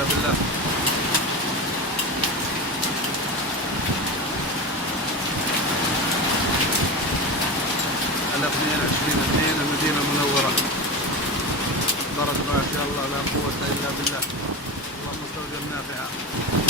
إلا بالله. 22/2 المدينة المنورة. بارك ما شاء الله لا قوة إلا بالله. اللهم استودع نافعا.